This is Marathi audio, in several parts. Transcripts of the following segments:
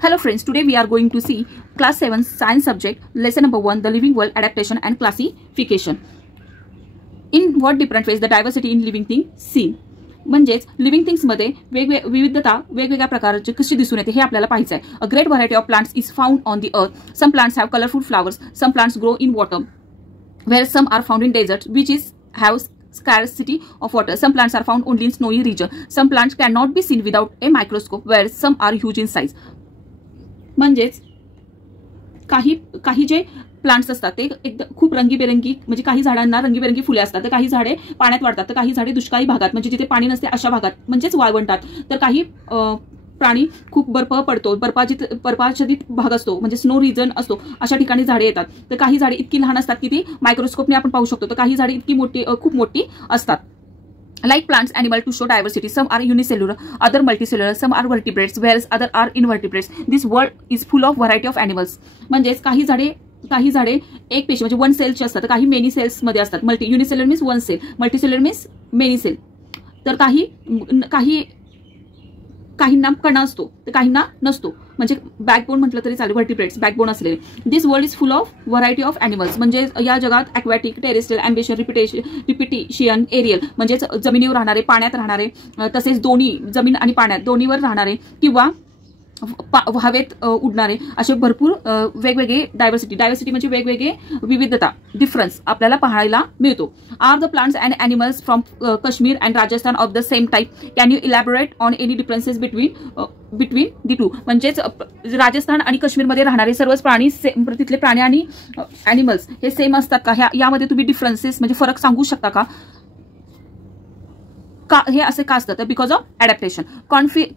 Hello friends, today we are going to see class 7 science subject lesson number 1, the living world adaptation and classification. In what different ways the diversity in living thing seen. म्हणजेच लिव्हिंग थिंग्स मध्ये विविधता वेगवेगळ्या प्रकारची कशी दिसून येते हे आपल्याला पाहायचं आहे. A great variety of plants is found on the earth. Some plants have colourful flowers, some plants grow in water, where some are found in desert which is have scarcity of water. Some plants are found only in snowy region. Some plants cannot be seen without a microscope, where some are huge in size. म्हणजेच काही जे प्लांट्स असतात ते एकदम खूप रंगीबेरंगी, म्हणजे काही झाडांना रंगीबेरंगी फुले असतात, तर काही झाडे पाण्यात वाढतात, तर काही झाडे दुष्काळी भागात म्हणजे जिथे पाणी नसते अशा भागात म्हणजेच वाळवंटात, तर काही प्राणी खूप बर्फ पडतो, बर्फाच्छादित भाग असतो म्हणजे स्नो रिजन असतो अशा ठिकाणी झाडे येतात. तर काही झाडे इतकी लहान असतात की ती मायक्रोस्कोपने आपण पाहू शकतो, तर काही झाडे इतकी मोठी खूप मोठी असतात. Like plants, animal to show diversity. Some are unicellular, other multicellular. Some are vertebrates, whereas other are invertebrates. This world is full of variety of animals. म्हणजेच काही झाडे एक पेशी म्हणजे वन सेलचे असतात, तर काही मेनी सेल्स मध्ये असतात. Unicellular means one cell, multicellular means many cell. तर काहींना कणा असतो तर काहींना नसतो, म्हणजे बॅकबोन म्हटलं तरी चालेल, व्हर्टिब्रेट्स बॅकबोन असलेले. This world is full of variety of animals. म्हणजे या जगात aquatic, terrestrial, amphibian, reptilian, aerial म्हणजेच जमिनीवर राहणारे, पाण्यात राहणारे, तसेच दोन्ही जमीन आणि पाण्यात दोन्हीवर राहणारे किंवा हवेत उडणारे असे भरपूर वेगवेगळे डायव्हर्सिटी म्हणजे वेगवेगळे विविधता, डिफरन्स आपल्याला पाहायला मिळतो. Are the plants and animals from Kashmir and Rajasthan of the same type. Can you elaborate on any differences between the two. म्हणजेच राजस्थान आणि काश्मीरमध्ये राहणारे सर्वच प्राणी, तिथले प्राणी आणि ॲनिमल्स हे सेम असतात का, यामध्ये तुम्ही डिफरन्सेस म्हणजे फरक सांगू शकता का? हे असे का असतं? तर because of adaptation.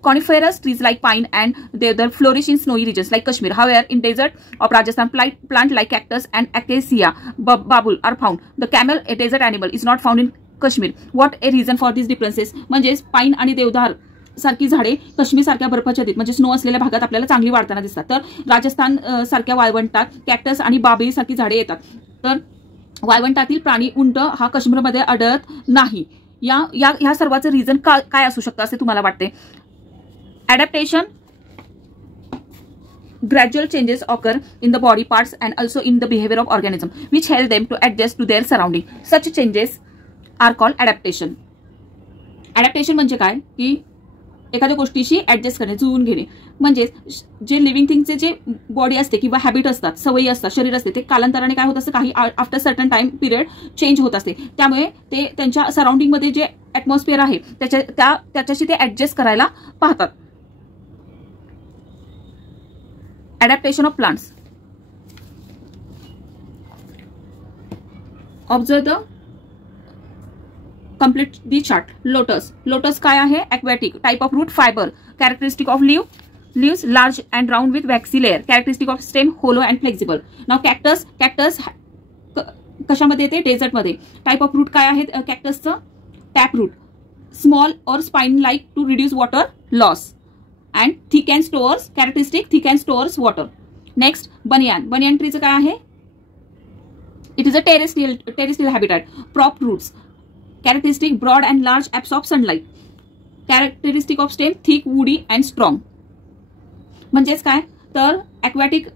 Coniferous trees like pine and deodar flourish in snowy regions like Kashmir. However in desert of Rajasthan plant like cactus and acacia babul are found. The camel, a desert animal, is not found in Kashmir. What a reason for this differences. म्हणजेच पाईन आणि देवदार सारखी झाडे काश्मीर सारख्या बर्फाच्छादित म्हणजे स्नो असलेल्या भागात आपल्याला चांगली वाढताना दिसतात, तर राजस्थान सारख्या वाळवंटात कॅक्टस आणि बाबळी सारखी झाडे येतात. तर वाळवंटातील प्राणी उंट हा काश्मीरमध्ये आढळत नाही. या सर्वाचं रिझन काय असू शकतं असे तुम्हाला वाटते? Adaptation, gradual changes occur in the body parts and also in the behavior of organism which help them to adjust to their surrounding. Such changes are called adaptation. Adaptation म्हणजे काय की एखाद्या गोष्टीशी ऍडजस्ट करणे, जुळवून घेणे. म्हणजेच जे लिव्हिंग थिंगचे जे बॉडी असते किंवा हॅबिट असतात, सवयी असतात, शरीर असते, ते कालांतराने काय होत असतं, काही after certain time period change होत असते. त्यामुळे ते त्यांच्या सराउंडिंग मध्ये जे ऍटमॉस्फिअर आहे त्याच्याशी ते ऍडजस्ट करायला पाहतात. Adaptation of plants. Observe the complete the chart. Lotus काय आहे? Aquatic. Type of root fibre. Characteristic of leaves large and round with waxy layer. Characteristic of stem hollow and flexible. Now cactus कशामध्ये येते? डेझर्ट मध्ये. टाइप ऑफ रूट काय आहे कॅक्टसचं? Tap root. स्मॉल और spine like to reduce water loss and thick and stores. Characteristic thick and stores water. Next banyan ट्रीचं काय आहे? It is a terrestrial habitat. Prop roots. Characteristic broad and large absorb sunlight. Characteristic of stem thick, woody and strong. म्हणजेच काय तर ॲक्वॅटिक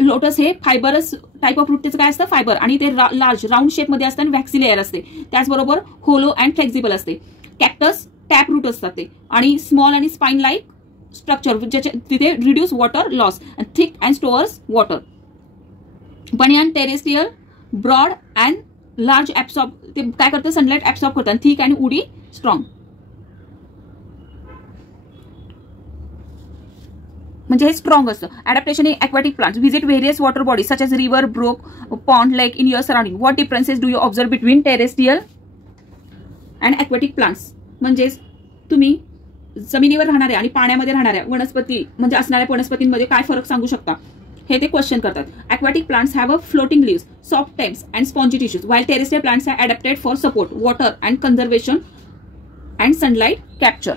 लोटस हे फायबरस टाइप ऑफ रूट, त्याचं काय असतं? फायबर, आणि ते लार्ज राऊंड शेप मध्ये असतं आणि वॅक्सी लेअर असते. त्याचबरोबर होलो अँड फ्लेक्झिबल असते. कॅक्टस टॅप रूट असतात ते, आणि स्मॉल आणि स्पाइन लाईक स्ट्रक्चर तिथे reduce water loss and thick and stores water. Banyan terrestrial, broad and large absorb, ते काय करतं? सनलाइट ऍब्सॉर्ब करतात. Thick and woody strong. म्हणजे हे स्ट्रॉंग असतं. Adaptation in aquatic plants. Visit various water bodies such as river, brook, pond, lake in your surrounding. What differences do you observe between terrestrial and aquatic plants. म्हणजेच तुम्ही जमिनीवर राहणाऱ्या आणि पाण्यामध्ये राहणाऱ्या वनस्पती म्हणजे असणाऱ्या वनस्पतींमध्ये काय फरक सांगू शकता? हे ते क्वेश्चन करतात. Aquatic plants have a floating leaves, soft stems and spongy tissues, while terrestrial plants are adapted for support, water and conservation and sunlight capture.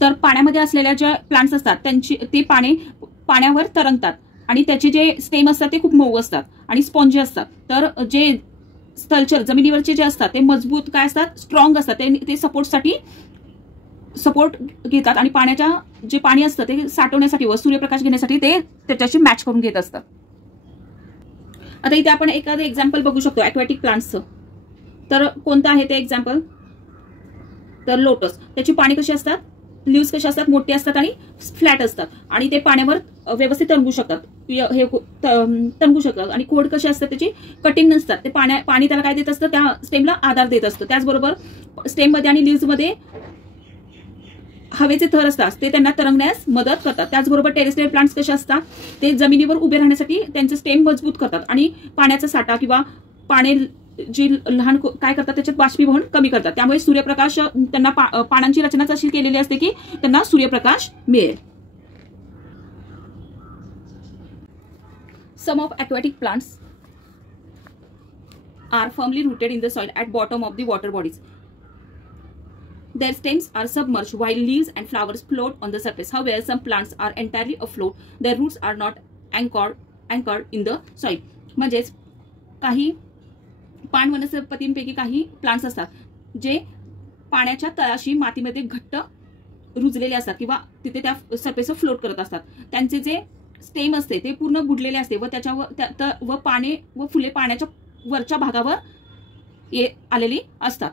तर पाण्यामध्ये असलेल्या ज्या प्लांट्स असतात ते पाण्यावर तरंगतात आणि त्याचे जे स्टेम असतात ते खूप मऊ असतात आणि स्पॉन्जी असतात. तर जे स्थलचर जमिनीवरचे जे असतात ते मजबूत काय असतात? स्ट्रॉंग असतात. ते सपोर्टसाठी सपोर्ट घेतात आणि पाण्याच्या जे पाणी असतं ते साठवण्यासाठी व सूर्यप्रकाश घेण्यासाठी ते त्याच्याशी मॅच करून घेत असतात. आता इथे आपण एखादं एक्झाम्पल बघू शकतो ॲक्वॅटिक प्लांट्सचं. तर कोणतं आहे ते एक्झाम्पल? तर लोटस. त्याची पाणी कशी असतात, लिव्स कशी असतात, मोठी असतात आणि फ्लॅट असतात आणि ते पाण्यावर व्यवस्थित तरंगू शकतात, हे तरंगू शकतात. आणि खोड कशी असतात, त्याची कटिंग नसतात. ते पाणी त्याला काय देत असतं, त्या स्टेमला आधार देत असतं. त्याचबरोबर स्टेममध्ये आणि लिव्समध्ये हवेचे थर असतात, ते त्यांना तरंगण्यास मदत करतात. त्याचबरोबर टेरेस्ट्रियल प्लांट्स कसे असतात, ते जमिनीवर उभे राहण्यासाठी त्यांचे स्टेम मजबूत करतात आणि पाण्याचा साठा किंवा पाणी जी लहान काय करतात त्याच्यात बाष्पीभवन कमी करतात. त्यामुळे सूर्यप्रकाश त्यांना पानांची रचनाच अशी केलेली असते की त्यांना सूर्यप्रकाश मिळेल. सम of aquatic plants are firmly rooted in the soil at bottom of the water bodies. Their stems are submerged while leaves and flowers float on the surface. However, some plants are entirely afloat. Their roots are not anchored in the soil. म्हणजेच काही पान वनस्पतींपैकी काही प्लांट्स असतात जे पाण्याच्या तळाशी मातीमध्ये घट्ट रुजलेले असतात किंवा तिथे त्या सरफेसवर फ्लोट करत असतात. त्यांचे जे स्टेम असते ते पूर्ण बुडलेले असते व त्याच्यावर व पाने व फुले पाण्याच्या वरच्या भागावर आलेली असतात.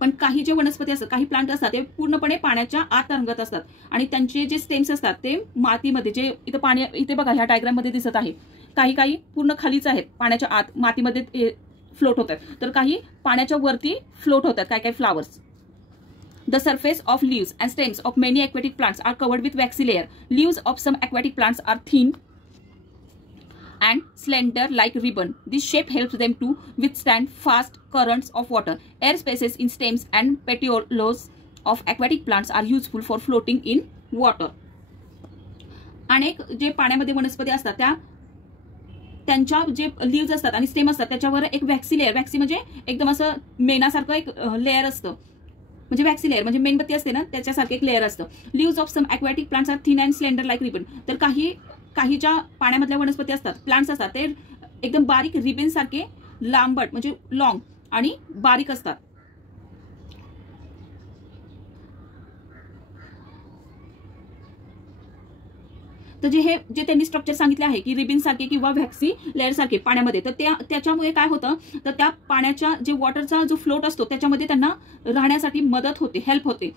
पण काही जे वनस्पती असतात, काही प्लांट असतात, ते पूर्णपणे पाण्याच्या आत तरंगत असतात आणि त्यांचे जे स्टेम्स असतात ते मातीमध्ये, जे इथं पाणी इथे बघा ह्या डायग्राम मध्ये दिसत आहे, काही पूर्ण खालीच आहेत, पाण्याच्या आत मातीमध्ये फ्लोट होतात, तर काही पाण्याच्या वरती फ्लोट होतात काही flowers. The surface of leaves and stems of many aquatic plants are covered with waxy layer. Leaves of some aquatic plants are thin and slender like ribbon. This shape helps them to withstand fast currents of water. Air spaces in stems and petioles of aquatic plants are useful for floating in water. अनेक जे पाण्यामध्ये वनस्पती असतात त्यांच्या जे लीव्स असतात आणि स्टेम असतात त्याच्यावर एक वॅक्सी लेअर, वॅक्सी म्हणजे एकदम असं मेणासारखं एक लेअर असतं, म्हणजे वॅक्सी लेअर म्हणजे मेणबत्ती असते ना त्याच्यासारखं एक लेअर असतं. Leaves of some aquatic plants are thin and slender like ribbon. तर काही ज्या पाण्यामधल्या वनस्पती असतात, प्लांट्स असतात, ते एकदम बारीक रिबन सारखे लांबट म्हणजे लॉंग आणि बारीक असतात. तर जे त्यांनी स्ट्रक्चर सांगितले आहे की रिबन सारखे किंवा व्हॅक्सी लेअर सारखे पाण्यामध्ये, तर त्याच्यामुळे काय होतं, तर त्या पाण्याच्या जे वॉटरचा जो फ्लोट असतो त्याच्यामध्ये त्यांना राहण्यासाठी मदत होते, हेल्प होते.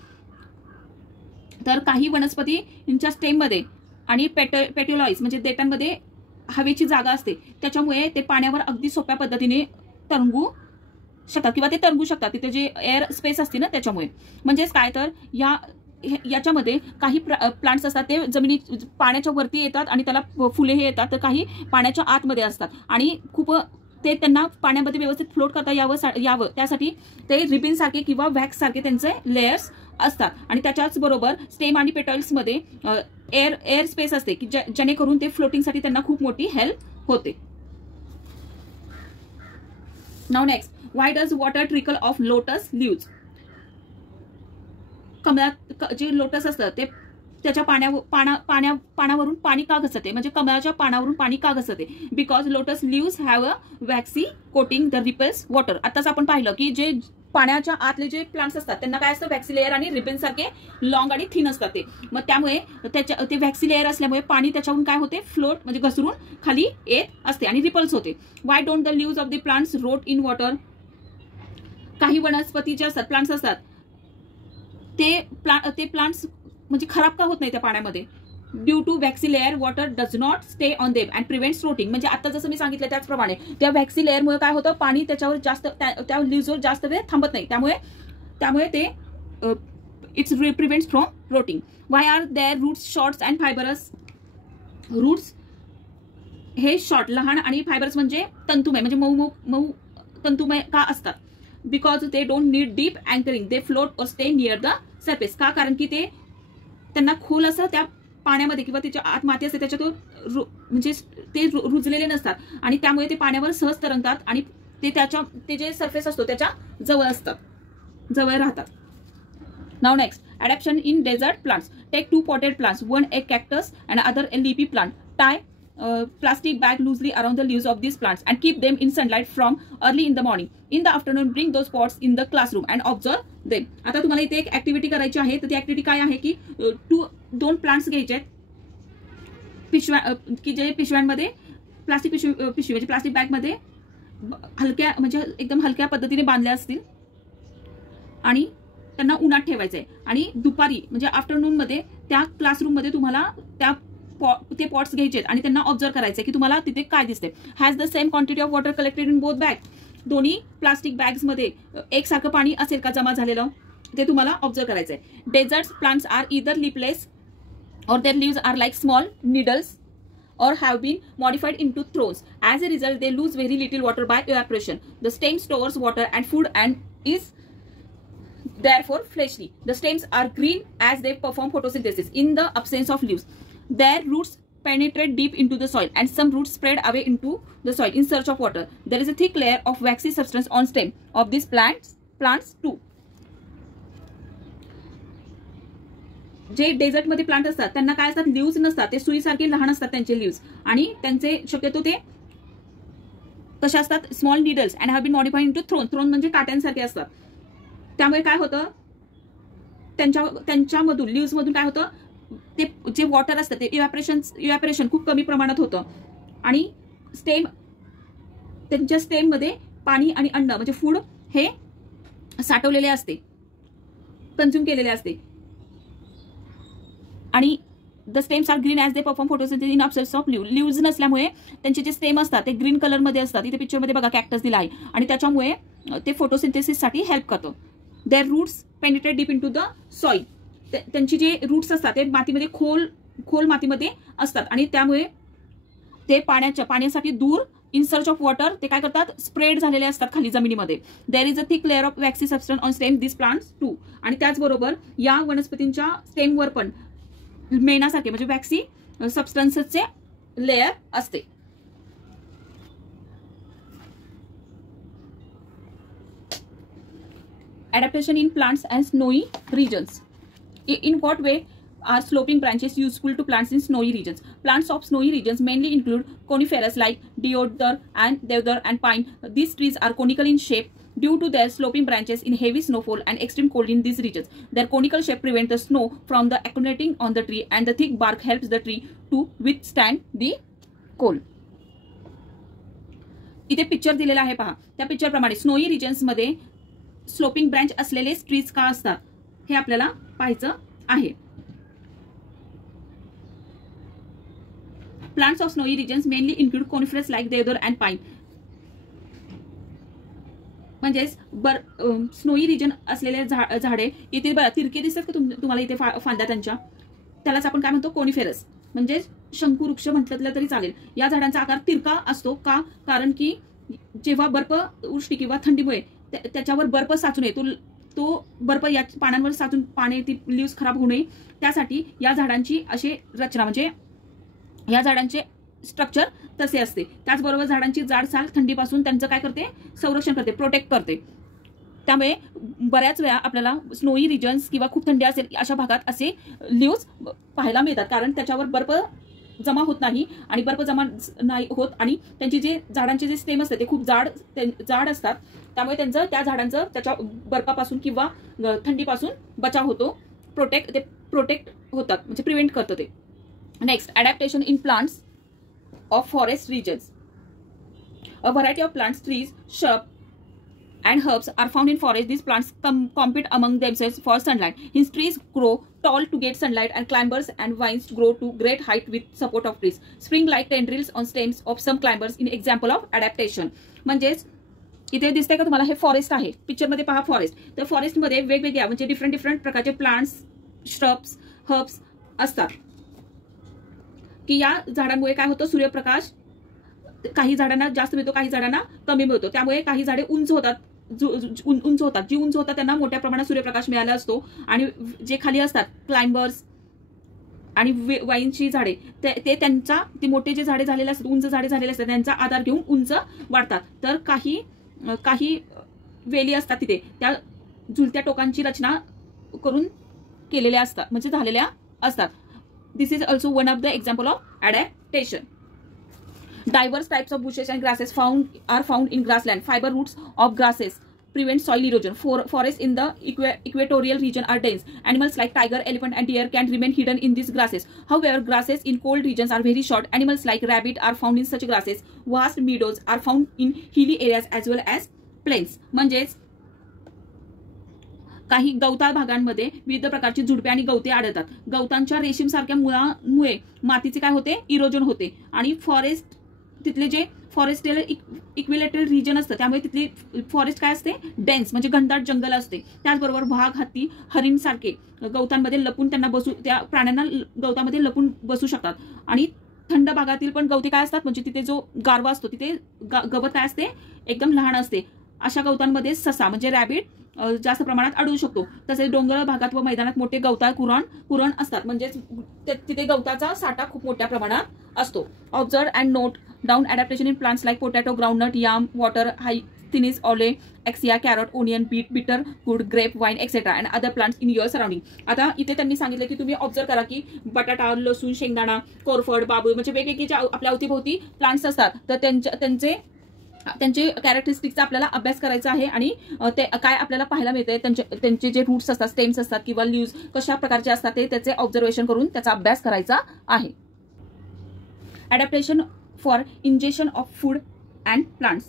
तर काही वनस्पतींच्या स्टेममध्ये आणि पेट्योलॉइस म्हणजे देठांमध्ये हवेची जागा असते, त्याच्यामुळे ते पाण्यावर अगदी सोप्या पद्धतीने तरंगू शकतात किंवा ते तरंगू शकतात. तिथे जे एअर स्पेस असते ना त्याच्यामुळे. म्हणजेच काय, तर याच्यामध्ये काही प्लांट्स असतात ते पाण्याच्या वरती येतात आणि त्याला फुले हे येतात, तर काही पाण्याच्या आतमध्ये असतात आणि खूप ते त्यांना पाण्यामध्ये व्यवस्थित फ्लोट करता यावं त्यासाठी ते रिबन सारखे किंवा वॅक्स सारखे त्यांचे लेयर्स असतात. आणि त्याच्याच बरोबर स्टेम आणि पेटल्स मध्ये एअर स्पेस असते की जेणेकरून ते फ्लोटिंगसाठी त्यांना खूप मोठी हेल्प होते. Now next, why does water trickle off lotus leaves. कमळात जे लोटस असतं ते त्याच्या पानावरून पाणी का घसरते, म्हणजे कमळाच्या पानावरून पाणी का घसरते, because lotus leaves have a waxy coating the repels water. आताच आपण पाहिलं की जे पाण्याच्या आतले जे प्लांट्स असतात त्यांना काय असतं, वॅक्सी लेअर आणि रिबन सारखे लॉंग आणि थिन असतात ते. मग त्यामुळे ते वॅक्सी लेअर असल्यामुळे पाणी त्याच्यावरून काय होते, फ्लोट म्हणजे घसरून खाली येत असते आणि रिपल्स होते. Why don't the leaves of the plants wrote in water. काही वनस्पती जे असतात, प्लांट्स असतात, ते प्लांट्स म्हणजे खराब का होत नाही त्या पाण्यामध्ये, due to waxy layer water does not stay on them and prevents floating. म्हणजे आता जसं मी सांगितलं त्याचप्रमाणे त्या वॅक्सी लेअरमुळे काय होतं, पाणी त्याच्यावर जास्त त्या लीव्सवर जास्त वेळ थांबत नाही, त्यामुळे ते its prevents from floating. Why are their roots shorts and fibrous. Roots हे शॉर्ट लहान आणि फायबरस म्हणजे तंतुमय म्हणजे मऊ तंतुमय का असतात, because they don't need deep anchoring, they float और स्टे नियर द सरफेस. का, कारण की ते त्यांना खोल असं त्या पाण्यामध्ये किंवा त्याच्या आत माती असते त्याच्यात म्हणजे ते रुजलेले नसतात आणि त्यामुळे ते पाण्यावर सहज तरंगतात आणि ते जे सरफेस असतो त्याच्या जवळ राहतात. Now next, adaptation in desert plants. Take 2 potted plants, one a cactus and other a leafy plant. Tie plastic bag loosely around the leaves of these plants and keep them in sunlight from early in the morning. In the afternoon, bring those pots in the classroom and observe then आता तुम्हाला इथे एक ऍक्टिव्हिटी करायची आहे. तर ती ऍक्टिव्हिटी काय आहे की दोन प्लांट्स घ्यायचे आहेत पिशव्या, की जे पिशव्यांमध्ये प्लास्टिक पिशवी म्हणजे प्लास्टिक बॅगमध्ये हलक्या म्हणजे एकदम हलक्या पद्धतीने बांधल्या असतील आणि त्यांना उन्हात ठेवायचं आहे. आणि दुपारी म्हणजे आफ्टरनून मध्ये त्या क्लासरूम मध्ये तुम्हाला ते पॉट्स घ्यायचे आणि त्यांना ऑब्झर्व करायचे की तुम्हाला तिथे काय दिसते. Has the same quantity of water collected in both bag. दोन्ही प्लास्टिक बॅग्स मध्ये एकसारखं पाणी असेल का जमा झालेलं ते तुम्हाला ऑब्झर्व करायचंय. Desert plants are either leafless or their leaves are like small needles or have been modified into thrones. As a result, they lose very little water by evaporation. The stem stores water and food and is therefore fleshy. The stems are green as they perform photosynthesis in the absence of leaves. Their roots penetrate deep into the soil and some roots spread away into the soil in search of water. There is a thick layer of waxy substance on stem of these plants too. जे डेझर्ट मध्ये प्लांट असतात त्यांना काय असतात, लिव्स नसतात, ते सुईसारखे लहान असतात त्यांचे लिव्स आणि त्यांचे शक्यतो ते कशा असतात, small needles and have been modified into thorn. Thorn म्हणजे काट्यांसारखे असतात. त्यामुळे काय होतं त्यांच्यामधून लिव्स मधून काय होतं, ते जे वॉटर असतं ते इव्हॅपोरेशन खूप कमी प्रमाणात होतं आणि त्यांच्या स्टेम मध्ये पाणी आणि अन्न म्हणजे फूड हे साठवलेले असते, कन्झ्युम केलेले असते. आणि the stems are green as they perform photosynthesis in absence of leaves नसल्यामुळे त्यांचे जे स्टेम असतात ते ग्रीन कलरमध्ये असतात. इथे पिक्चरमध्ये बघा कॅक्टस दिला आहे आणि त्याच्यामुळे ते फोटोसिंथेसिससाठी हेल्प करतं. Their roots penetrate deep into the soil. त्यांची जे रूट्स असतात ते मातीमध्ये खोल मातीमध्ये असतात आणि त्यामुळे ते पाण्यासाठी दूर इन सर्च ऑफ वॉटर ते काय करतात, स्प्रेड झालेले असतात खाली जमिनीमध्ये. There is a thick layer of waxy substance on stem this plants too. आणि त्याचबरोबर या वनस्पतींच्या स्टेमवर पण मेणासारखे म्हणजे वॅक्सी सबस्टन्सचे लेअर असते. Adaptation in plants and snowy regions. In what way are sloping branches useful to plants in snowy regions? Plants of snowy regions mainly include conifers like deodar and deodar and pine. These trees are conical in shape due to their sloping branches in heavy snowfall and extreme cold in these regions. Their conical shape prevents the snow from the accumulating on the tree and the thick bark helps the tree to withstand the cold. इथे पिक्चर दिलेला आहे पहा. त्या पिक्चर प्रमाणे स्नोई रिजन्स मध्ये स्लोपिंग ब्रांच असलेले ट्रीज का असतात हे आपल्याला पाहायचं आहे. Plants of snowy regions mainly include coniferous like deodar and pine. म्हणजेच स्नोई रिजन असलेले झाडे इथे बघा तिरके दिसतात का तुम्हाला इथे फांद्या त्यांच्या, त्यालाच आपण काय म्हणतो, कोनिफेरस म्हणजे शंकू वृक्ष म्हटलं तरी चालेल. या झाडांचा आकार तिरका असतो का, कारण की जेव्हा बर्फवृष्टी किंवा थंडीमुळे त्याच्यावर बर्फ साचून येतो, तो बर्फ या पानांवर साचून पाने ती लिव्स खराब होऊ नये त्यासाठी या झाडांची अशी रचना म्हणजे या झाडांचे स्ट्रक्चर तसे असते. त्याचबरोबर झाडांची जाड साल थंडीपासून त्यांचं काय करते, संरक्षण करते, प्रोटेक्ट करते. त्यामुळे बऱ्याच वेळा आपल्याला स्नोई रिजन्स किंवा खूप थंडी असेल अशा भागात असे लिव्स पाहायला मिळतात, कारण त्याच्यावर बर्फ जमा होत नाही आणि बर्फ जमा नाही होत आणि त्यांची जे झाडांचे जे स्टेम असते ते खूप जाड असतात. त्यामुळे त्यांचं त्या झाडांचं त्याच्या बर्फापासून किंवा थंडीपासून बचाव होतो, प्रोटेक्ट होतात म्हणजे प्रिव्हेंट करतं ते. Next, adaptation in plants of forest regions. A variety of plants, trees, shrubs, and herbs are found in forest. These plants compete among themselves for sunlight. Hence, trees grow tall to get sunlight, and climbers and vines grow to great height with support of trees. Spring-like tendrils on stems of some climbers in example of adaptation. म्हणजेच इथे दिसतंय का तुम्हाला, हे फॉरेस्ट आहे. पिक्चरमध्ये पहा फॉरेस्ट. तर फॉरेस्टमध्ये वेगवेगळ्या म्हणजे डिफरंट प्रकारचे प्लांट्स, श्रब्स, हर्ब्स असतात की या झाडांमुळे काय होतं, सूर्यप्रकाश काही झाडांना जास्त मिळतो, काही झाडांना कमी मिळतो. त्यामुळे काही झाडे उंच होतात. जी उंच होतात त्यांना मोठ्या प्रमाणात सूर्यप्रकाश मिळाला असतो आणि जे खाली असतात क्लाइंबर्स आणि वाईनची झाडे ते त्यांचा ती मोठे जे झाडे झालेले असतात, उंच झाडे झालेले असतात, त्यांचा आधार घेऊन उंच वाढतात. तर काही वेली असतात तिथे त्या झुलत्या टोकांची रचना करून केलेल्या असतात म्हणजे झालेल्या असतात. This is also one of the example of adaptation. Diverse types of bushes and grasses are found in grassland. Fiber roots of grasses prevent soil erosion. Forests in the equatorial region are dense. Animals like tiger, elephant, and deer can remain hidden in these grasses. However, grasses in cold regions are very short. Animals like rabbit are found in such grasses. Vast meadows are found in hilly areas as well as plains. म्हणजेच काही गवताळ भागांमध्ये विविध प्रकारची झुडपे आणि गवते आढळतात. गवतांच्या रेशीम सारख्या मुळांमुळे मातीचे काय होते, इरोजन होते. आणि फॉरेस्ट तिथले जे फॉरेस्टल इक्विलेटरल रिजन असतं त्यामुळे तिथली फॉरेस्ट काय असते, डेन्स म्हणजे घनदाट जंगल असते. त्याचबरोबर वाघ, हत्ती, हरिण सारखे गवतांमध्ये लपून त्यांना त्या प्राण्यांना गवतामध्ये लपून बसू शकतात. आणि थंड भागातील पण गवते काय असतात, म्हणजे तिथे जो गारवा असतो तिथे गवत काय असते, एकदम लहान असते. अशा गवतांमध्ये ससा म्हणजे रॅबिट जास्त प्रमाणात आढळू शकतो. तसेच डोंगराळ भागात व मैदानात मोठे गवताळ कुरण असतात. म्हणजेच तिथे गवताचा साठा खूप मोठ्या प्रमाणात असतो. Observe and note down adaptation in plants like potato, groundnut, yam, water, हायथिनिस, ऑले, एक्सिया, carrot, onion, beet, bitter, gourd, grape, vine etcetera and other plants in your surrounding. आता इथे त्यांनी सांगितलं की तुम्ही ऑब्झर्व करा की बटाटा, लसूण, शेंगदाणा, कोरफड, बाबूळ म्हणजे वेगवेगळे जे आपल्या अवतीभोवती प्लांट्स असतात तर त्यांचे कॅरेक्टरिस्टिक्सचा आपल्याला अभ्यास करायचा आहे. आणि ते काय आपल्याला पाहायला मिळतंय, त्यांचे जे रूट्स असतात, स्टेम्स असतात किंवा लीव्स कशा प्रकारचे असतात ते त्याचे ऑब्झर्वेशन करून त्याचा अभ्यास करायचा आहे. Adaptation for injection of food and plants.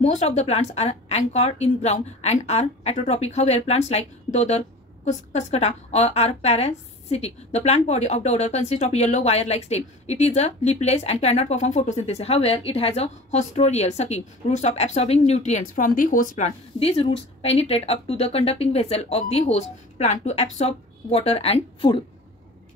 Most of the plants are anchored in ground and are autotrophic. However, plants like Dodder, Cuscuta are parasitic. The plant body of Dodder consists of yellow wire-like stem. It is a leafless and cannot perform photosynthesis. However, it has a hostorial sucking roots of absorbing nutrients from the host plant. These roots penetrate up to the conducting vessel of the host plant to absorb water and food.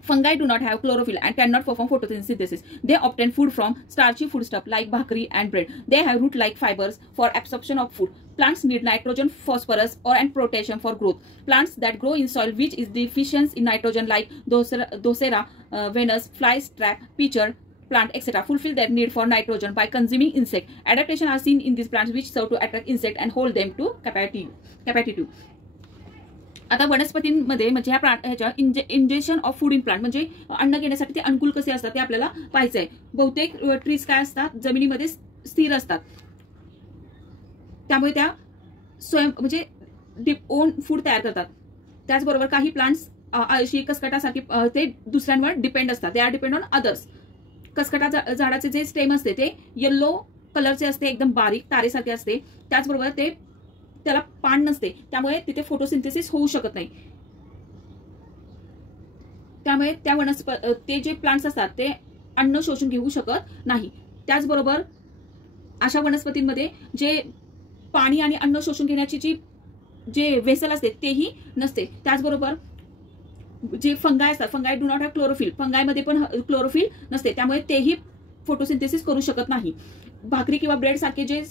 Fungi do not have chlorophyll and cannot perform photosynthesis. They obtain food from starchy foodstuff like bhakri and bread. They have root-like fibers for absorption of food. Plants need nitrogen, phosphorus, and potassium for growth. Plants that grow in soil which is deficient in nitrogen like Drosera, Venus, flytrap, pitcher plant, etc. fulfill their need for nitrogen by consuming insect. Adaptation are seen in these plants which serve to attract insect and hold them to captivity. आता वनस्पतींमध्ये म्हणजे ह्याच्या injection of food in plant म्हणजे अन्न घेण्यासाठी ते अनुकूल कसे असतात ते आपल्याला पाहायचं आहे. बहुतेक ट्रीज काय असतात, जमिनीमध्ये स्थिर असतात, त्यामुळे त्या स्वयं म्हणजे ओन फूड तयार करतात. त्याचबरोबर काही प्लांट्स अळशी, कसकटासारखी ते दुसऱ्यांवर डिपेंड असतात. They are depend on others. कसकटा झाडाचे जे स्टेम असते ते येलो कलरचे असते, एकदम बारीक तारेसारखे असते. त्याचबरोबर त्याला पान नसते, त्यामुळे तिथे फोटोसिंथेसिस होऊ शकत नाही. त्यामुळे ते जे प्लांट्स असतात ते अन्न शोषून घेऊ शकत नाही. त्याचबरोबर अशा वनस्पतींमध्ये जे पाणी आणि अन्न शोषून घेण्याची जे वेसल असते तेही नसते. त्याचबरोबर जे फंगाय असतात, fungi do not have chlorophyll, फंगायमध्ये पण क्लोरोफिल नसते, त्यामुळे तेही फोटोसिंथेसिस करू शकत नाही. भाकरी किंवा ब्रेड सारखे जे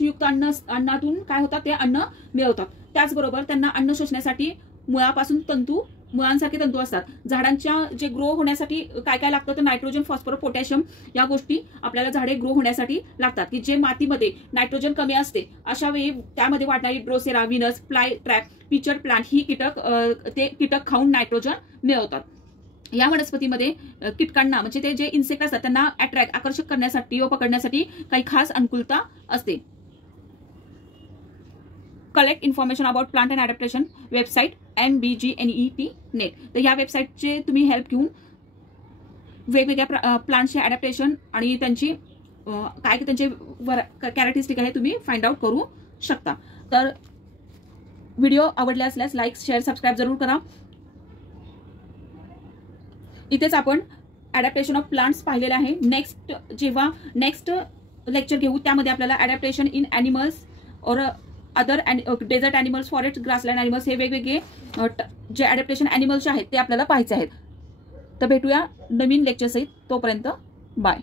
युक्त अन्नातून काय होतात ते अन्न मिळवतात. त्याचबरोबर त्यांना अन्न शोषण्यासाठी मुळांसारखे तंतू असतात. झाडांच्या जे ग्रो होण्यासाठी काय काय लागतं तर नायट्रोजन, फॉस्फरस, पोटॅशियम या गोष्टी आपल्याला झाडे ग्रो होण्यासाठी लागतात. की जे मातीमध्ये नायट्रोजन कमी असते अशा वेळी त्यामध्ये वाढणारी drosera, venus, fly trap, pitcher plant ही कीटक खाऊन नायट्रोजन मिळवतात. या वनस्पतीमध्ये कीटकांना म्हणजे ते जे इन्सेक्ट असतात त्यांना आकर्षक करण्यासाठी व पकडण्यासाठी काही खास अनुकूलता असते. Collect information about plant and adaptation website NBGNET. तर या वेबसाईटचे तुम्ही हेल्प घेऊन वेगवेगळ्या प्लांटचे अडॅप्टेशन आणि त्यांची काय त्यांचे कॅरेक्टरिस्टिक आहे तुम्ही फाइंड आउट करू शकता. तर व्हिडिओ आवडला असल्यास लाईक, शेअर, सबस्क्राईब जरूर करा. इथेच आपण अडॅप्टेशन ऑफ प्लांट्स पाहिलेले आहे. नेक्स्ट लेक्चर घेऊ त्यामध्ये आपल्याला अडॅप्टेशन इन ॲनिमल्स और other desert animals, forest, grassland animals हे वेगवेगळे जे अडॅप्टेशन ॲनिमल्स आहेत ते आपल्याला पाहायचे आहेत. तर भेटूया नवीन लेक्चर सहित. तोपर्यंत बाय.